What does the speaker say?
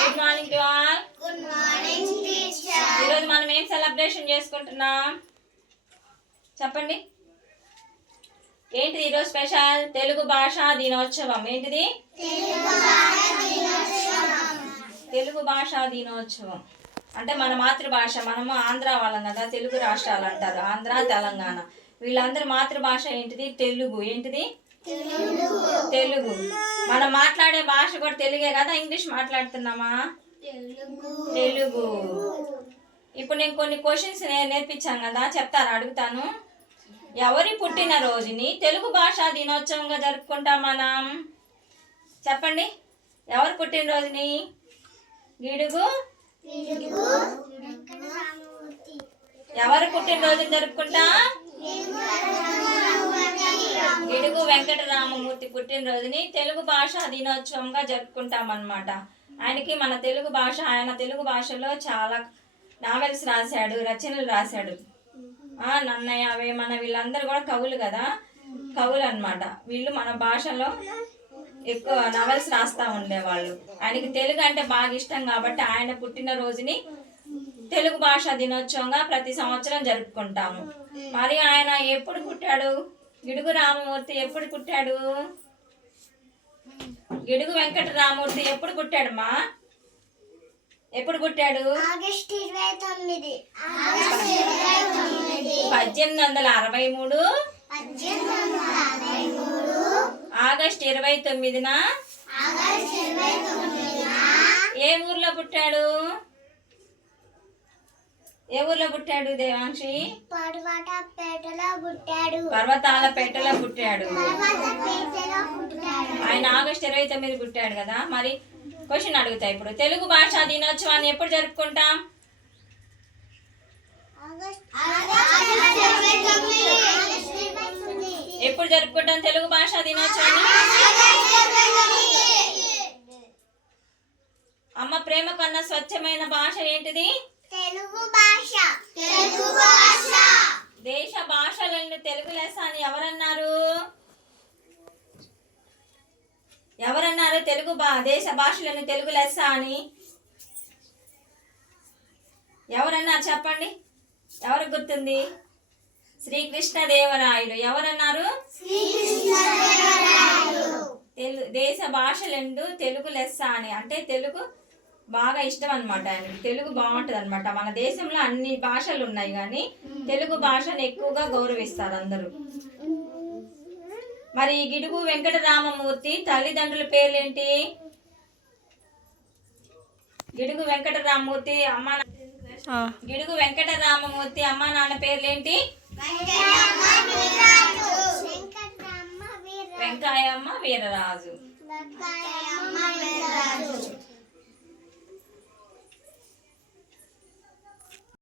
Good morning to all. ఈరోజు మనం ఏం సెలబ్రేషన్ చేసుకుంటున్నాం చెప్పండి? ఏంటిది ఈరోజు స్పెషల్? తెలుగు భాషా దినోత్సవం. ఏంటిది? తెలుగు భాషా దినోత్సవం అంటే మన మాతృభాష. మనము ఆంధ్ర వాళ్ళం కదా, తెలుగు రాష్ట్రాలు అంటారు, ఆంధ్ర తెలంగాణ. వీళ్ళందరి మాతృభాష ఏంటిది? తెలుగు. ఏంటిది? తెలుగు. మనం మాట్లాడే భాష కూడా తెలుగే కదా, ఇంగ్లీష్ మాట్లాడుతున్నామా? తెలుగు. ఇప్పుడు నేను కొన్ని క్వశ్చన్స్ నేర్పించాను కదా, చెప్తారా? అడుగుతాను. ఎవరి పుట్టినరోజుని తెలుగు భాషా దినోత్సవంగా జరుపుకుంటాం మనం? చెప్పండి. ఎవరి పుట్టినరోజుని? గిడుగు ఎవరి పుట్టినరోజుని జరుపుకుంటాం? గిడుగు వెంకటరామమూర్తి పుట్టినరోజుని తెలుగు భాషా దినోత్సవంగా జరుపుకుంటాం అన్నమాట. ఆయనకి మన తెలుగు భాష, ఆయన తెలుగు భాషలో చాలా నావెల్స్ రాశాడు, రచనలు రాశాడు. నన్నయ్య, వేమన వీళ్ళందరూ కూడా కవులు కదా, కవులు అన్నమాట. వీళ్ళు మన భాషలో ఎక్కువ నవల్స్ రాస్తూ ఉండేవాళ్ళు. ఆయనకి తెలుగు అంటే బాగా ఇష్టం కాబట్టి ఆయన పుట్టినరోజుని తెలుగు భాషా దినోత్సవంగా ప్రతి సంవత్సరం జరుపుకుంటాము. మరి ఆయన ఎప్పుడు పుట్టాడు? గిడుగు రామమూర్తి ఎప్పుడు పుట్టాడు? గిడుగు వెంకటరామమూర్తి ఎప్పుడు పుట్టాడమ్మా? ఎప్పుడు పుట్టాడు? 1863 ఆగస్టు 29న ఏ ఊర్లో పుట్టాడు? ఏ ఊర్లో పుట్టాడు దేవాంశి? పర్వతాలపేటలో పుట్టాడు. ఆయన ఆగస్టు 29 పుట్టాడు కదా. మరి క్వశ్చన్ అడుగుతా ఇప్పుడు. తెలుగు భాషా దినోత్సవాన్ని ఎప్పుడు జరుపుకుంటాం? ఎప్పుడు జరుపుకుంటాం తెలుగు భాషా దినోత్సవాన్ని? అమ్మ ప్రేమ కన్నా స్వచ్ఛమైన భాష ఏంటిది? తెలుగు భాష. దేశ భాషలను తెలుగు లెస్స అని ఎవరన్నారు? ఎవరన్నారు దేశ భాషలను తెలుగు లెస్స అని? ఎవరన్నారు చెప్పండి? ఎవరికి గుర్తుంది? శ్రీకృష్ణదేవరాయలు. ఎవరన్నారు? దేశ భాషలందు తెలుగు లెస్స అని. అంటే తెలుగు బాగా ఇష్టం అనమాట ఆయనకి. తెలుగు బాగుంటుంది అనమాట. మన దేశంలో అన్ని భాషలు ఉన్నాయి కానీ తెలుగు భాషను ఎక్కువగా గౌరవిస్తారు అందరూ. మరి గిడుగు వెంకటరామమూర్తి తల్లిదండ్రుల పేర్లేంటి? గిడుగు వెంకటరామమూర్తి గిడుగు వెంకటరామమూర్తి అమ్మా నాన్న పేర్లేంటి? వెంకాయమ్మ వీరరాజు.